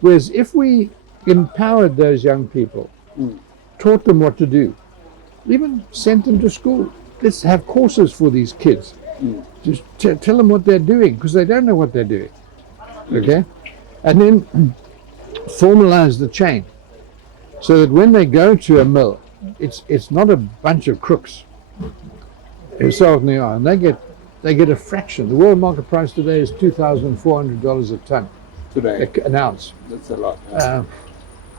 Whereas if we empowered those young people, taught them what to do, even sent them to school, let's have courses for these kids. Just tell them what they're doing, because they don't know what they're doing. Okay? And then formalize the chain so that when they go to a mill, it's not a bunch of crooks who sell they are, and they get a fraction. The world market price today is $2,400 a ton. Today. An ounce. That's a lot.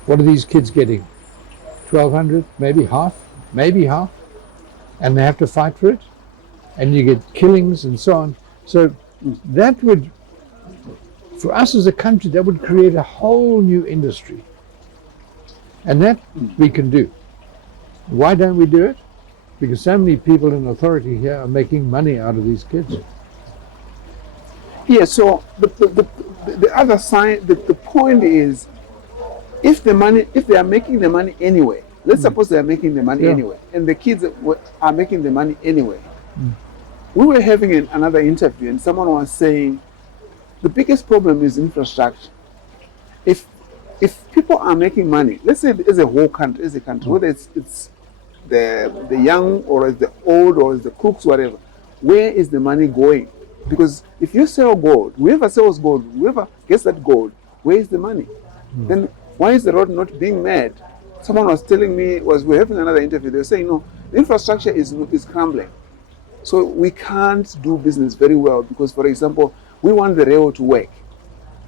What are these kids getting? 1,200, maybe half, and they have to fight for it, and you get killings and so on. So that would, for us as a country, that would create a whole new industry, and that we can do. Why don't we do it? Because so many people in authority here are making money out of these kids. Yeah, so the other side, the point is, if they are making the money anyway, let's suppose they are making the money anyway, and the kids are making the money anyway. We were having another interview, and someone was saying, the biggest problem is infrastructure. If people are making money, let's say as a whole country, whether it's the young or it's the old or it's the crooks, whatever, where is the money going? Because if you sell gold, whoever sells gold, whoever gets that gold, where is the money? Then why is the road not being made? Someone was telling me, we're having another interview, they were saying, no, the infrastructure is crumbling. So we can't do business very well because, for example, we want the rail to work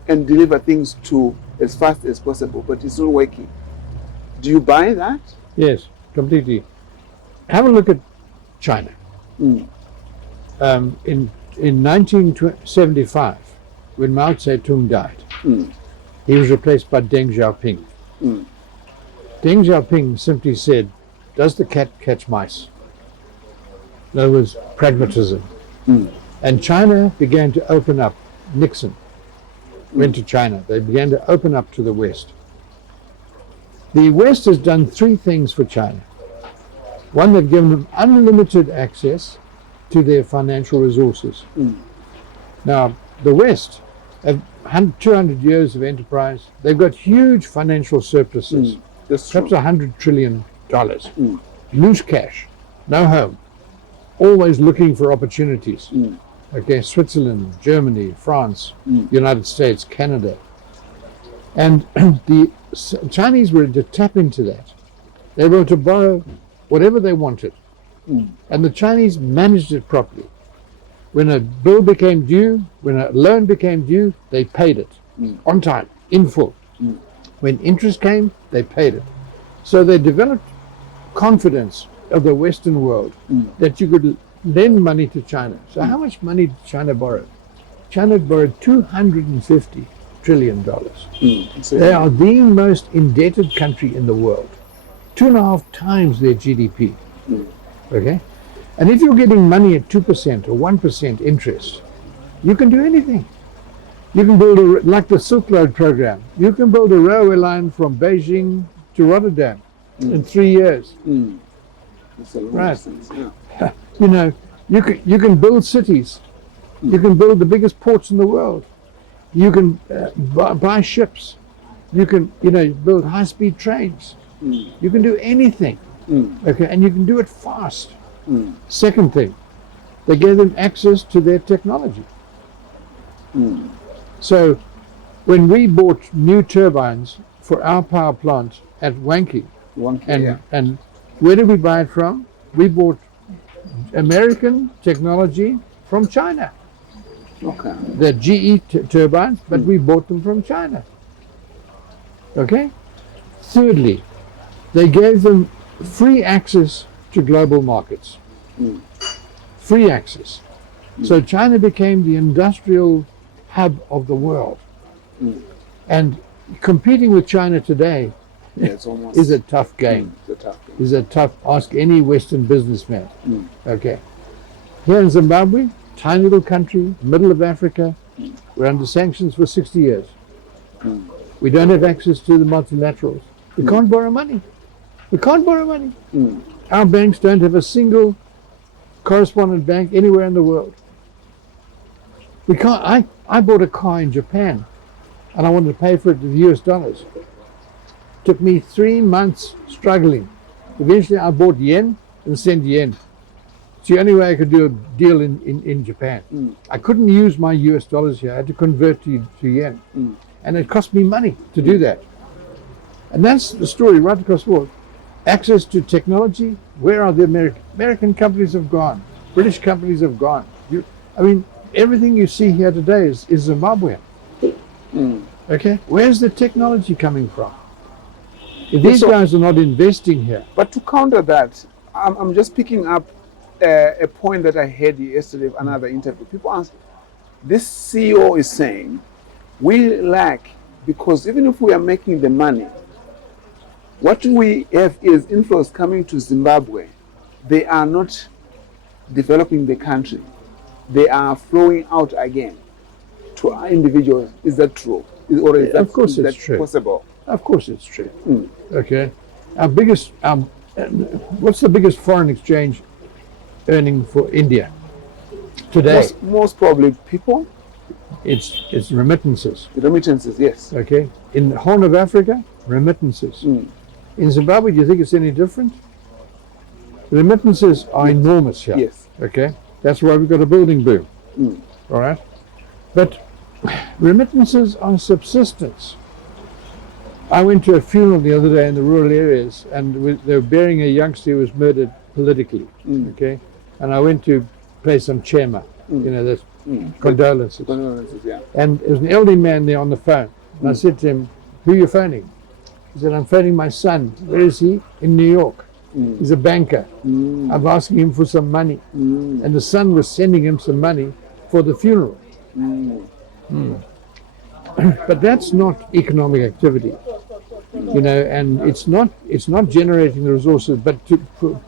and deliver things to as fast as possible, but it's not working. Do you buy that? Yes, completely. Have a look at China. In 1975, when Mao Zedong died, he was replaced by Deng Xiaoping. Deng Xiaoping simply said, does the cat catch mice? In other words, pragmatism. And China began to open up. Nixon went to China. They began to open up to the West. The West has done three things for China. One, they've given them unlimited access to their financial resources. Now, the West have 200 years of enterprise. They've got huge financial surpluses, perhaps $100 trillion. Loose cash, no home, always looking for opportunities. Okay, Switzerland, Germany, France, United States, Canada. And the Chinese were to tap into that. They were to borrow whatever they wanted. And the Chinese managed it properly. When a bill became due, when a loan became due, they paid it on time, in full. When interest came, they paid it. So they developed confidence of the Western world that you could lend money to China. So how much money did China borrow? China borrowed $250 trillion. They are the most indebted country in the world. 2.5 times their GDP. Okay? And if you're getting money at 2% or 1% interest, you can do anything. You can build like the Silk Road program, you can build a railway line from Beijing to Rotterdam in 3 years. That's a long Right. distance, You know, you can build cities. You can build the biggest ports in the world. You can buy ships. You can, build high-speed trains. You can do anything. Okay, and you can do it fast. Second thing, they gave them access to their technology. So when we bought new turbines for our power plant at Wanky, and where did we buy it from? We bought American technology from China. Okay. The GE turbines, but we bought them from China. Okay? Thirdly, they gave them free access to global markets. Free access. So China became the industrial hub of the world. And competing with China today is a tough game. Is a tough, ask any Western businessman. Okay. Here in Zimbabwe, tiny little country, middle of Africa, we're under sanctions for 60 years. We don't have access to the multilaterals. We can't borrow money. We can't borrow money. Our banks don't have a single correspondent bank anywhere in the world. We can't. I bought a car in Japan and I wanted to pay for it with US dollars. Took me 3 months struggling. Eventually I bought yen and sent yen. It's the only way I could do a deal in Japan. I couldn't use my US dollars here. I had to convert to yen. And it cost me money to do that. And that's the story right across the world. Access to technology, where are the American companies have gone? British companies have gone. Everything you see here today is Zimbabwean. Okay? Where's the technology coming from? If these guys are not investing here. But to counter that, I'm just picking up a point that I heard yesterday of another interview. People ask, this CEO is saying, we lack, because even if we are making the money, what we have is inflows coming to Zimbabwe. They are not developing the country. They are flowing out again to individuals. Is that true? Or is that, of course is it's that true. possible? Of course it's true. Okay. What's the biggest foreign exchange earning for India today? Most probably people. It's remittances. Remittances, yes. Okay. In the Horn of Africa, remittances. In Zimbabwe, do you think it's any different? Remittances are enormous here. Yes. Okay. That's why we've got a building boom. All right. But remittances are subsistence. I went to a funeral the other day in the rural areas, and they were burying a youngster who was murdered politically. Okay. And I went to pay some chema. That's condolences. Condolences, yeah. And there was an elderly man there on the phone. And I said to him, who are you phoning? He said, I'm phoning my son. Where is he? In New York. He's a banker. I'm asking him for some money. And the son was sending him some money for the funeral. But that's not economic activity. And it's not generating the resources. But to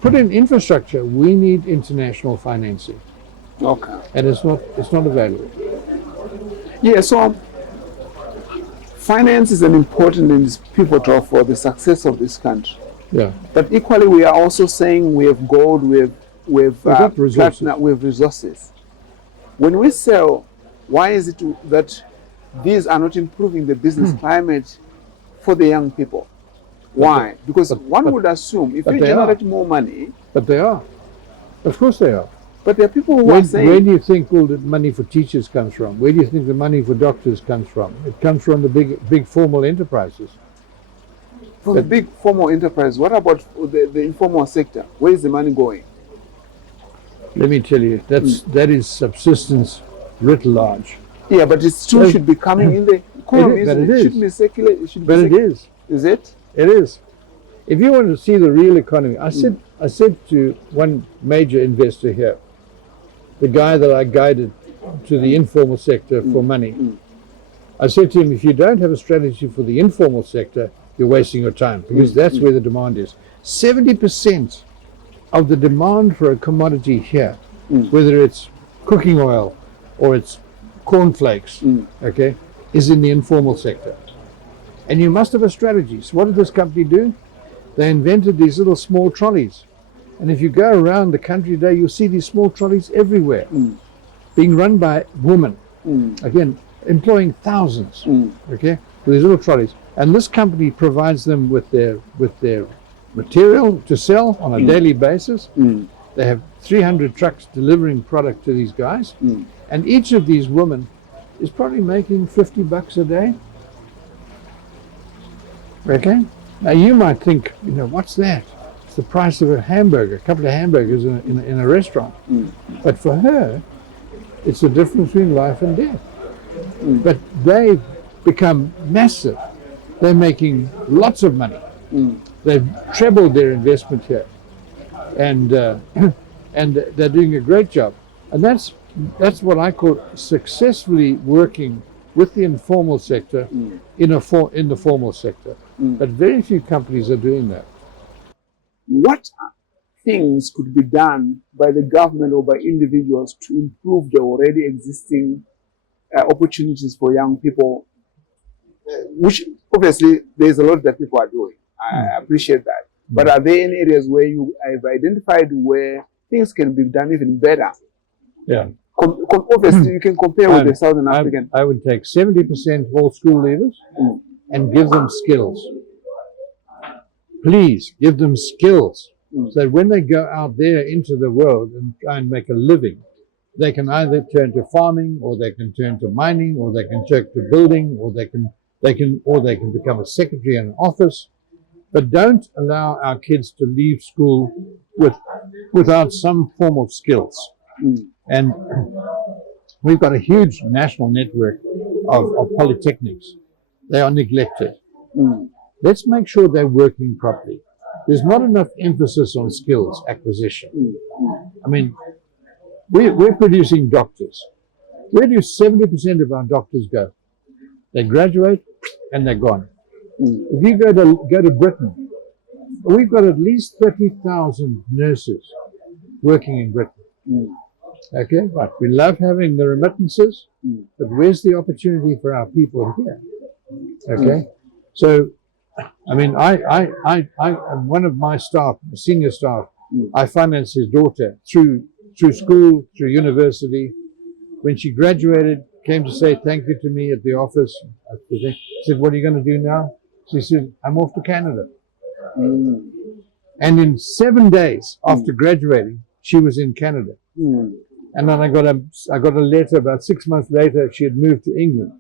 put in infrastructure, we need international financing. Okay. And it's not available. Yeah, so finance is an important and pivotal for the success of this country. Yeah. But equally, we are also saying we have gold, we have platinum, we have resources. When we sell, why is it that these are not improving the business climate for the young people? Why? Because one would assume if you generate more money. But they are. Of course they are. But there are people who are saying... Where do you think all the money for teachers comes from? Where do you think the money for doctors comes from? It comes from the big formal enterprises. For the big formal enterprise, what about the informal sector? Where is the money going? Let me tell you, that is subsistence writ large. Yeah, but it still should be coming in the economy. It should be circulated. It is. Is it? It is. If you want to see the real economy, I said to one major investor here, the guy that I guided to the informal sector for money, I said to him, if you don't have a strategy for the informal sector, you're wasting your time, because that's where the demand is. 70% of the demand for a commodity here, whether it's cooking oil or it's cornflakes, okay, is in the informal sector. And you must have a strategy. So what did this company do? They invented these little small trolleys. And if you go around the country today, you'll see these small trolleys everywhere, being run by women, again, employing thousands, okay, with these little trolleys. And this company provides them with their material to sell on a daily basis. They have 300 trucks delivering product to these guys. And each of these women is probably making $50 a day. Okay? Now you might think, what's that? It's the price of a hamburger, a couple of hamburgers in a restaurant. But for her, it's the difference between life and death. But they've become massive. They're making lots of money. They've trebled their investment here. And they're doing a great job. And that's what I call successfully working with the informal sector in the formal sector. But very few companies are doing that. What things could be done by the government or by individuals to improve the already existing opportunities for young people, which obviously there's a lot that people are doing. I appreciate that. But are there any areas where you have identified where things can be done even better? Yeah. Obviously, you can compare with the Southern African. I would take 70% of all school leavers and give them skills. Please give them skills so that when they go out there into the world and try and make a living, they can either turn to farming, or they can turn to mining, or they can turn to building, or they can become a secretary in an office. But don't allow our kids to leave school without some form of skills. And we've got a huge national network of polytechnics. They are neglected. Let's make sure they're working properly. There's not enough emphasis on skills acquisition. I mean, we're producing doctors. Where do 70% of our doctors go? They graduate and they're gone. If you go to Britain, we've got at least 30,000 nurses working in Britain. Okay, right. We love having the remittances, but where's the opportunity for our people here? Okay, so I mean, I one of my staff, senior staff, I financed his daughter through school, through university. When she graduated, came to say thank you to me at the office. I said, "What are you going to do now?" She said, "I'm off to Canada." And in 7 days after graduating, she was in Canada. And then I got a letter about 6 months later. She had moved to England.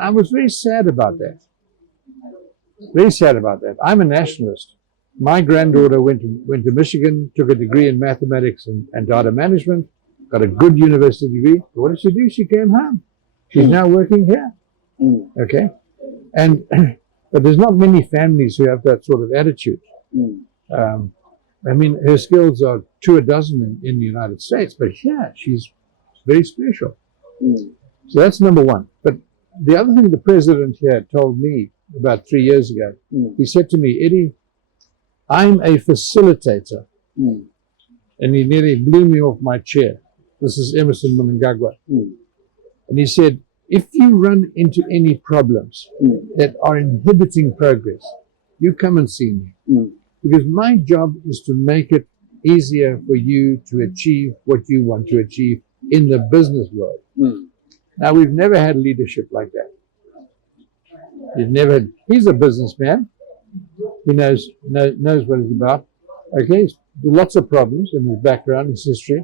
I was very sad about that. Very sad about that. I'm a nationalist. My granddaughter went to Michigan, took a degree in mathematics and data management, got a good university degree. But what did she do? She came home. She's now working here. Okay, but there's not many families who have that sort of attitude. I mean, her skills are 2 a dozen in the United States, but here she's very special. So that's number one. But the other thing the president here told me about 3 years ago, he said to me, "Eddie, I'm a facilitator." And he nearly blew me off my chair. This is Emerson Mnangagwa. And he said, "If you run into any problems that are inhibiting progress, you come and see me. Because my job is to make it easier for you to achieve what you want to achieve in the business world." Now, we've never had leadership like that. He's a businessman. He knows what it's about. Okay, lots of problems in his background, his history.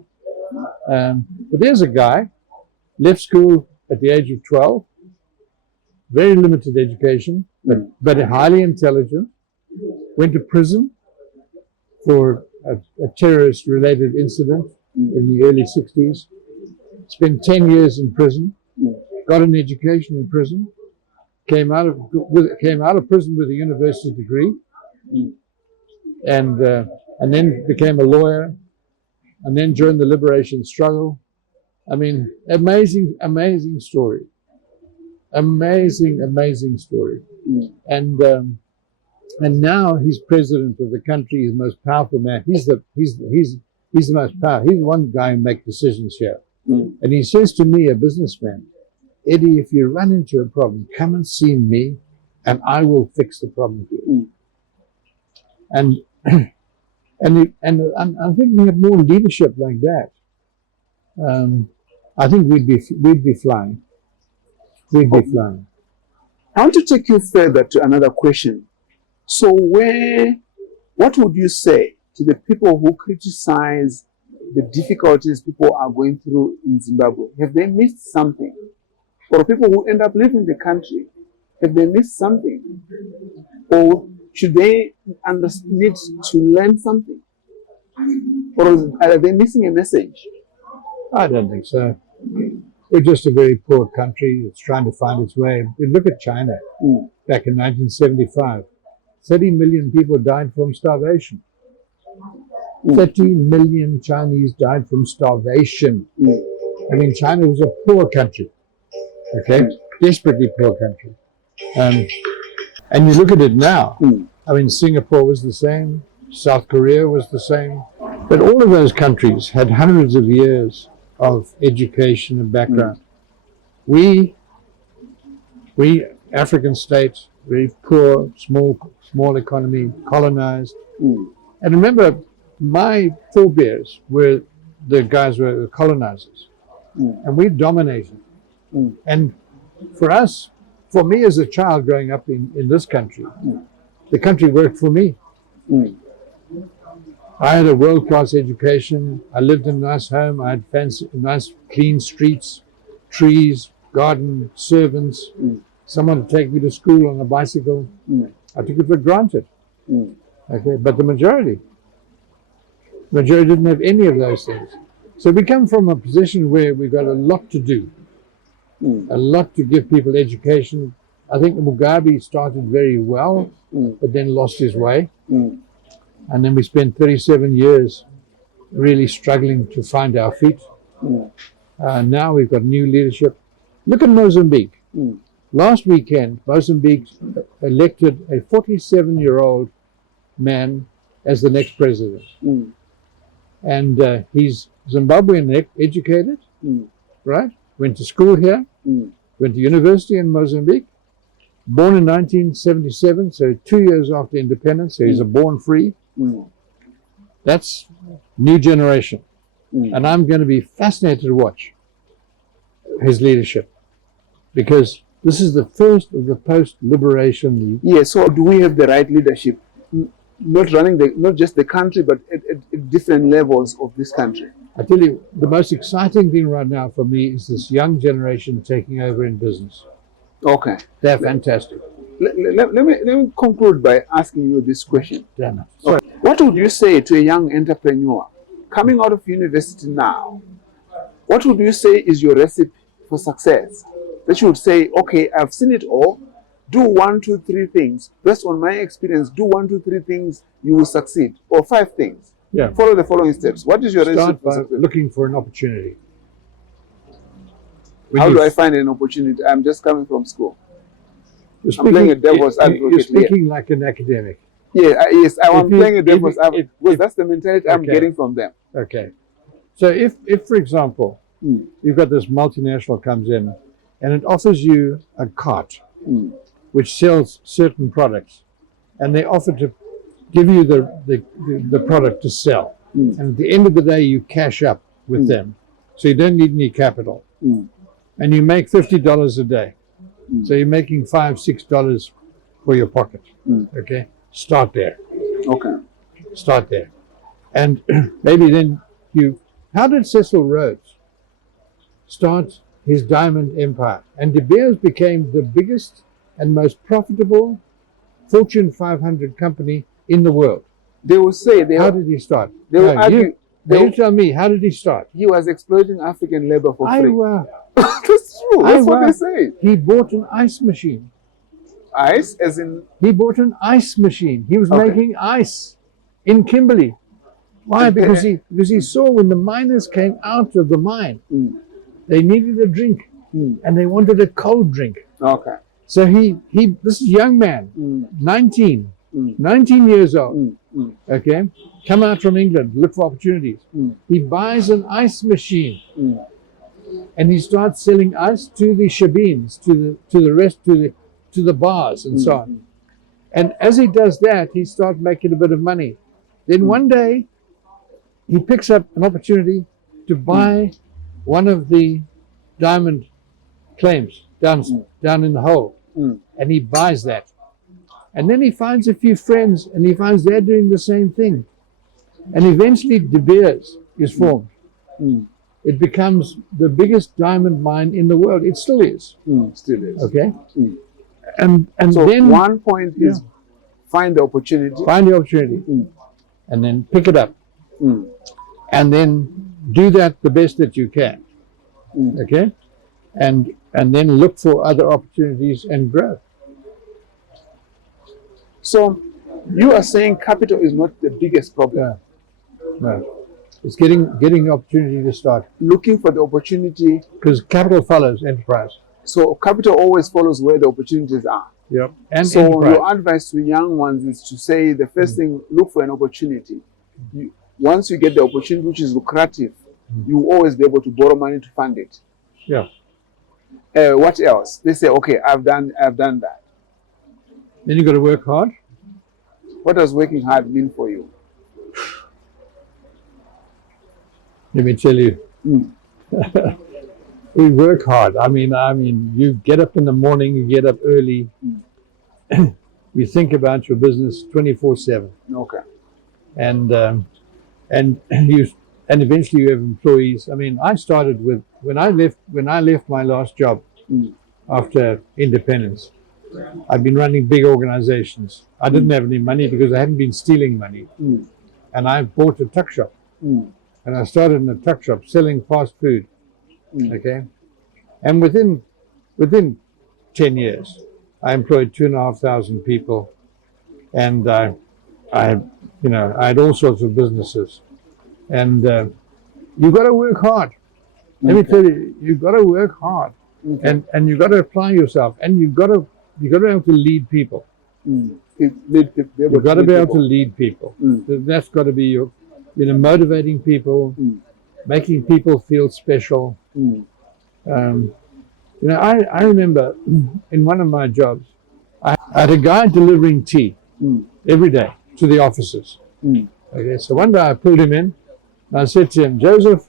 But there's a guy, left school at the age of 12, very limited education, but highly intelligent, went to prison for a terrorist-related incident in the early 60s, spent 10 years in prison, got an education in prison, came out of prison with a university degree, and then became a lawyer, and then joined the liberation struggle. I mean, amazing story. Amazing story. And now he's president of the country, he's the most powerful man. He's the most powerful. He's the one guy who makes decisions here. And he says to me, a businessman, "Eddie, if you run into a problem, come and see me, and I will fix the problem for you." And I think we have more leadership like that. I think we'd be flying. We'd be flying. I want to take you further to another question. So what would you say to the people who criticize the difficulties people are going through in Zimbabwe? Have they missed something? Or people who end up leaving the country, have they missed something? Or should they need to learn something? Or are they missing a message? I don't think so. We're just a very poor country. It's trying to find its way. We look at China. Back in 1975, 30 million people died from starvation. 30 million Chinese died from starvation. I mean, China was a poor country. Okay, desperately poor country. And you look at it now. I mean, Singapore was the same. South Korea was the same. But all of those countries had hundreds of years of education and background. We African states, very poor, small economy, colonized. And remember, my forebears were the guys were colonizers, and we dominated. And for us, for me as a child growing up in this country, the country worked for me. I had a world-class education. I lived in a nice home. I had fancy, nice, clean streets, trees, garden, servants, someone to take me to school on a bicycle. I took it for granted. Okay, but the majority didn't have any of those things. So we come from a position where we've got a lot to do, a lot to give people education. I think Mugabe started very well, but then lost his way. And then we spent 37 years really struggling to find our feet. Now we've got new leadership. Look at Mozambique. Last weekend, Mozambique elected a 47-year-old man as the next president. And he's Zimbabwean educated, right? Went to school here, went to university in Mozambique, born in 1977, so 2 years after independence, so he's a born free. That's new generation. And I'm going to be fascinated to watch his leadership, because this is the first of the post-liberation. Yes, so do we have the right leadership? Not running not just the country, but at different levels of this country. I tell you, the most exciting thing right now for me is this young generation taking over in business. Okay. They're fantastic. Let me conclude by asking you this question. Damn it. Okay. What would you say to a young entrepreneur coming out of university now? What would you say is your recipe for success? That you would say, okay, I've seen it all. Do 1, 2, 3 things. Based on my experience, do 1, 2, 3 things, you will succeed. Or 5 things. Yeah. Follow the following steps. What is your recipe Start for by success? looking for an opportunity. How do I find an opportunity? I'm just coming from school. You're I'm playing a devil's advocate. You're speaking like an academic. Yeah, yes, I'm playing a devil's advocate. Because that's the mentality I'm getting from them. Okay. So if for example, you've got this multinational comes in and it offers you a cart which sells certain products, and they offer to give you the product to sell. And at the end of the day, you cash up with them. So you don't need any capital. And you make $50 a day. So you're making $5, $6 for your pocket. Okay? Start there. Okay. Start there. And maybe then how did Cecil Rhodes start his diamond empire? And De Beers became the biggest and most profitable Fortune 500 company in the world. They will say... How did he start? They will argue... You tell me, how did he start? He was exploiting African labor for free. That's true. That's what they say. He bought an ice machine. Ice, as in... He bought an ice machine. He was making ice in Kimberley. Why? Because he saw when the miners came out of the mine, they needed a drink, and they wanted a cold drink. Okay. So this young man, 19 years old, okay, come out from England, look for opportunities. He buys an ice machine, and he starts selling ice to the shebeens, to the bars and so on. And as he does that, he starts making a bit of money. Then one day, he picks up an opportunity to buy one of the diamond claims down in the hole. And he buys that. And then he finds a few friends, and he finds they're doing the same thing. And eventually De Beers is formed. It becomes the biggest diamond mine in the world. It still is. Still is. Okay? And so then one point is find the opportunity. Find the opportunity. And then pick it up. And then do that the best that you can. Okay? And then look for other opportunities and grow. So you are saying capital is not the biggest problem. No. It's getting the opportunity to start. Looking for the opportunity. Because capital follows enterprise. So capital always follows where the opportunities are. Yep. And so enterprise. Your advice to young ones is to say the first thing, look for an opportunity. Once you get the opportunity which is lucrative, you will always be able to borrow money to fund it. Yeah. What else? They say, okay, I've done that. Then you got to work hard. What does working hard mean for you? Let me tell you, we work hard. I mean, you get up in the morning, you get up early, you think about your business 24/7, Okay. and eventually you have employees. I mean, I started with when I left my last job after independence. I've been running big organizations. I didn't have any money because I hadn't been stealing money, and I bought a tuck shop, and I started in a tuck shop selling fast food. Okay, and within 10 years, I employed 2,500 people, and I had all sorts of businesses, and you got to work hard. Let me tell you, you got to work hard, and you got to apply yourself, and you got to be able to lead people. You've got to be able to lead people. That's got to be your, motivating people, making people feel special. I remember in one of my jobs, I had a guy delivering tea every day to the offices. Okay, so one day I pulled him in, and I said to him, Joseph,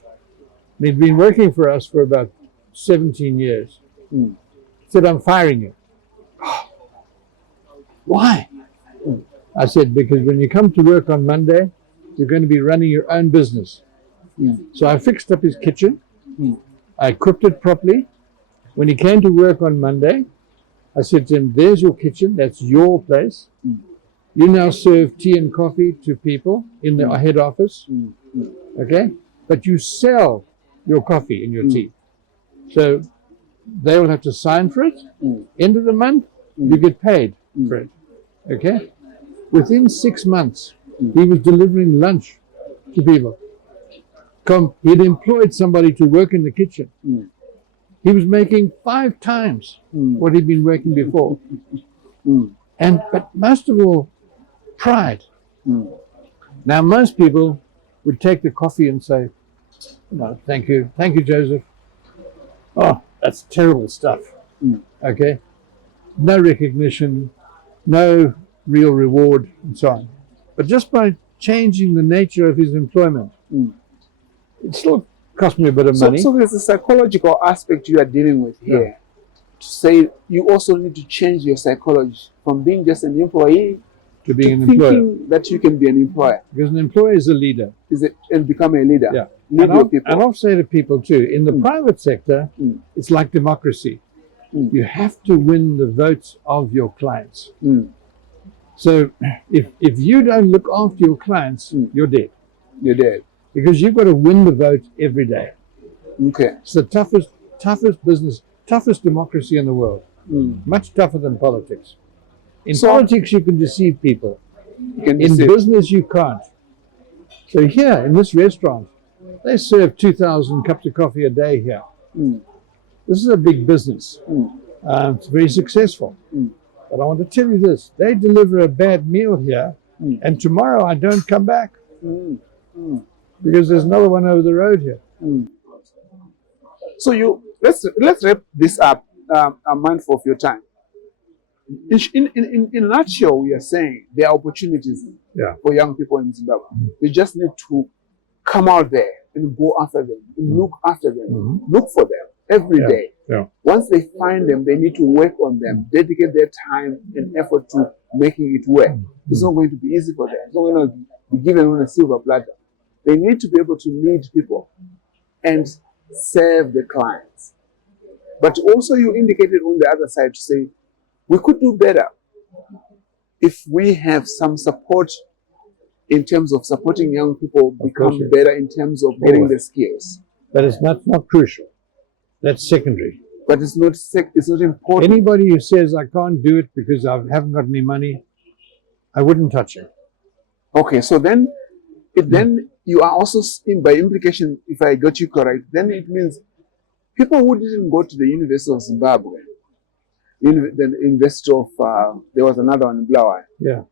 he'd been working for us for about 17 years. He said, I'm firing you. Why? I said, because when you come to work on Monday, you're going to be running your own business. So I fixed up his kitchen. I equipped it properly. When he came to work on Monday, I said to him, there's your kitchen. That's your place. You now serve tea and coffee to people in the head office. Okay? But you sell your coffee and your tea. So they will have to sign for it. End of the month, you get paid for it. Okay? Within 6 months, he was delivering lunch to people. He'd employed somebody to work in the kitchen. He was making 5 times what he'd been working before. But most of all, pride. Now, most people would take the coffee and say, no, thank you, Joseph. Oh, that's terrible stuff. Okay? No recognition, no real reward, and so on. But just by changing the nature of his employment, it still cost me a bit of money. So there's a psychological aspect you are dealing with here. To say you also need to change your psychology from being just an employee to being an thinking employer. That you can be an employer. Because an employer is a leader. And become a leader. Yeah. Lead your people. And I'll say to people too, in the private sector, it's like democracy. You have to win the votes of your clients. So if you don't look after your clients, you're dead. You're dead. Because you've got to win the vote every day. Okay. It's the toughest business, toughest democracy in the world. Much tougher than politics. In politics, you can deceive people. In business, you can't. So here, in this restaurant, they serve 2,000 cups of coffee a day here. This is a big business. It's very successful. But I want to tell you this, they deliver a bad meal here, and tomorrow I don't come back. Because there's another one over the road here. So let's wrap this up. I'm mindful of your time. In a nutshell, we are saying there are opportunities for young people in Zimbabwe. They just need to come out there and go after them, look after them, look for them every day. Once they find them, they need to work on them, dedicate their time and effort to making it work. It's not going to be easy for them. It's not going to be given on a silver platter. They need to be able to lead people and serve the clients. But also you indicated on the other side to say, we could do better if we have some support in terms of supporting young people become better in terms of getting the skills. But it's not crucial. That's secondary. But it's not important. Anybody who says, I can't do it because I haven't got any money, I wouldn't touch it. Okay, so then you are also, by implication, if I got you correct, then it means people who didn't go to the University of Zimbabwe, the University of, there was another one in Blawa. Yeah.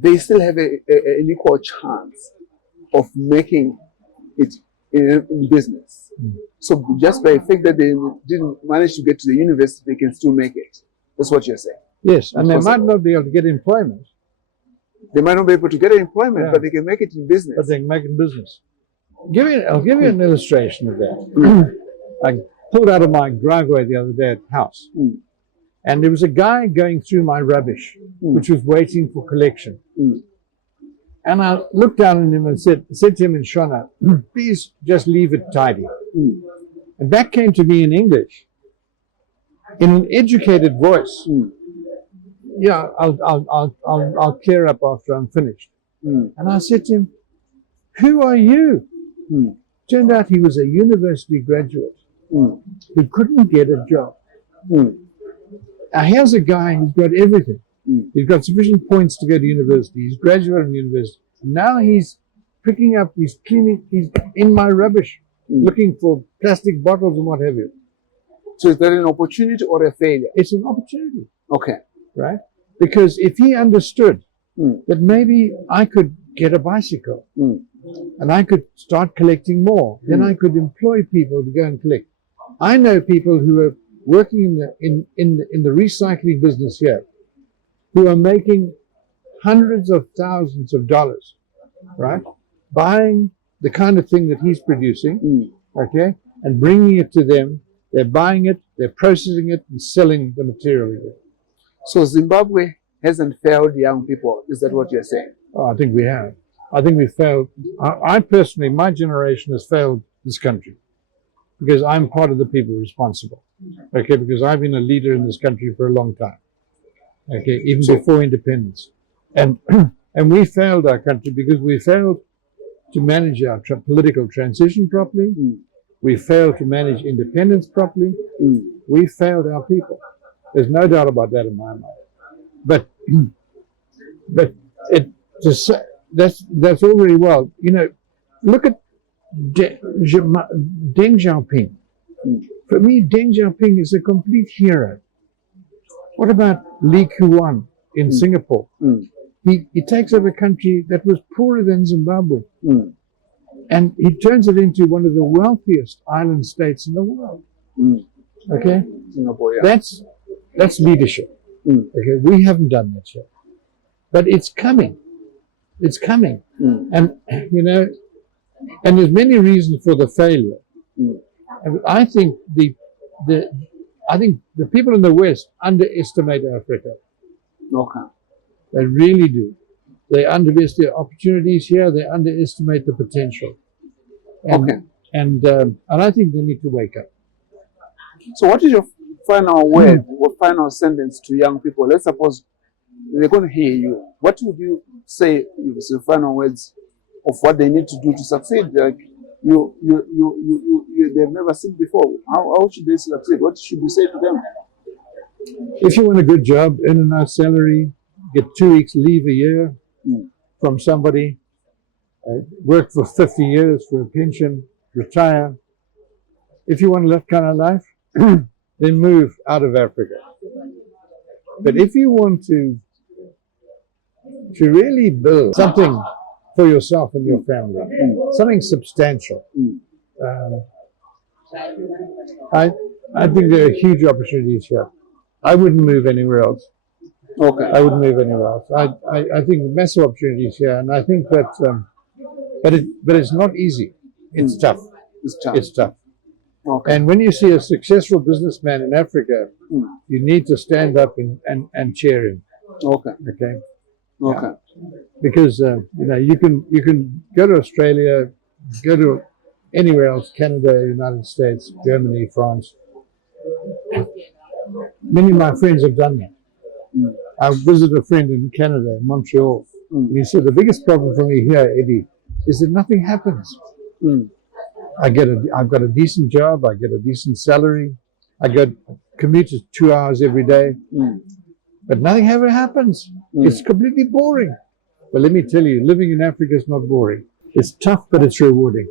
They still have an equal chance of making it in business. So just by the fact that they didn't manage to get to the university, they can still make it. That's what you're saying. Yes, and they might not be able to get employment. They might not be able to get employment, but they can make it in business. But they can make it in business. I'll give you an illustration of that. I pulled out of my driveway the other day at the house, and there was a guy going through my rubbish, which was waiting for collection. And I looked down at him and said to him in Shona, please just leave it tidy. And that came to me in English, in an educated voice. Yeah, I'll clear up after I'm finished. And I said to him, who are you? Turned out he was a university graduate who couldn't get a job. Now here's a guy who's got everything. He's got sufficient points to go to university. He's graduated from university. Now he's picking up, he's cleaning, he's in my rubbish, looking for plastic bottles and what have you. So is that an opportunity or a failure? It's an opportunity. Okay. Right? Because if he understood that maybe I could get a bicycle and I could start collecting more, then I could employ people to go and collect. I know people who are working in the recycling business here who are making hundreds of thousands of dollars, right? Buying the kind of thing that he's producing, okay, and bringing it to them. They're buying it, they're processing it, and selling the material again. So Zimbabwe hasn't failed young people. Is that what you're saying? Oh, I think we have. I think we failed. I personally, my generation has failed this country because I'm part of the people responsible. Okay, because I've been a leader in this country for a long time. Okay, even before independence. And we failed our country because we failed to manage our political transition properly. We failed to manage independence properly. We failed our people. There's no doubt about that in my mind. But that's all very well. You know, look at Deng Xiaoping. For me, Deng Xiaoping is a complete hero. What about Lee Kuan in Singapore? He takes over a country that was poorer than Zimbabwe. And he turns it into one of the wealthiest island states in the world. Okay? Singapore, yeah. That's leadership. Okay? We haven't done that yet. But it's coming. It's coming. And, you know, and there's many reasons for the failure. And I think the people in the West underestimate Africa. Okay. They really do. They underestimate opportunities here. They underestimate the potential. And, and I think they need to wake up. So what is your final word or final sentence to young people? Let's suppose they're going to hear you. What would you say is your final words of what they need to do to succeed? Like they've never seen before. How should they succeed? What should you say to them? If you want a good job, earn a nice salary, get 2 weeks leave a year from somebody, work for 50 years for a pension, retire. If you want that kind of life, then move out of Africa. But if you want to really build something for yourself and your family, something substantial, I think there are huge opportunities here. I wouldn't move anywhere else. Okay. I wouldn't move anywhere else. I think massive opportunities here, and I think that, but it's not easy. It's tough. It's tough. Okay. And when you see a successful businessman in Africa, you need to stand up and cheer him. Okay. Okay. Okay. Yeah. Because you know, you can go to Australia, go to anywhere else, Canada, United States, Germany, France. Many of my friends have done that. I visited a friend in Canada, in Montreal, and he said, the biggest problem for me here, Eddie, is that nothing happens. I've got a decent job, I get a decent salary, I commute 2 hours every day, but nothing ever happens. It's completely boring. But let me tell you, living in Africa is not boring. It's tough, but it's rewarding.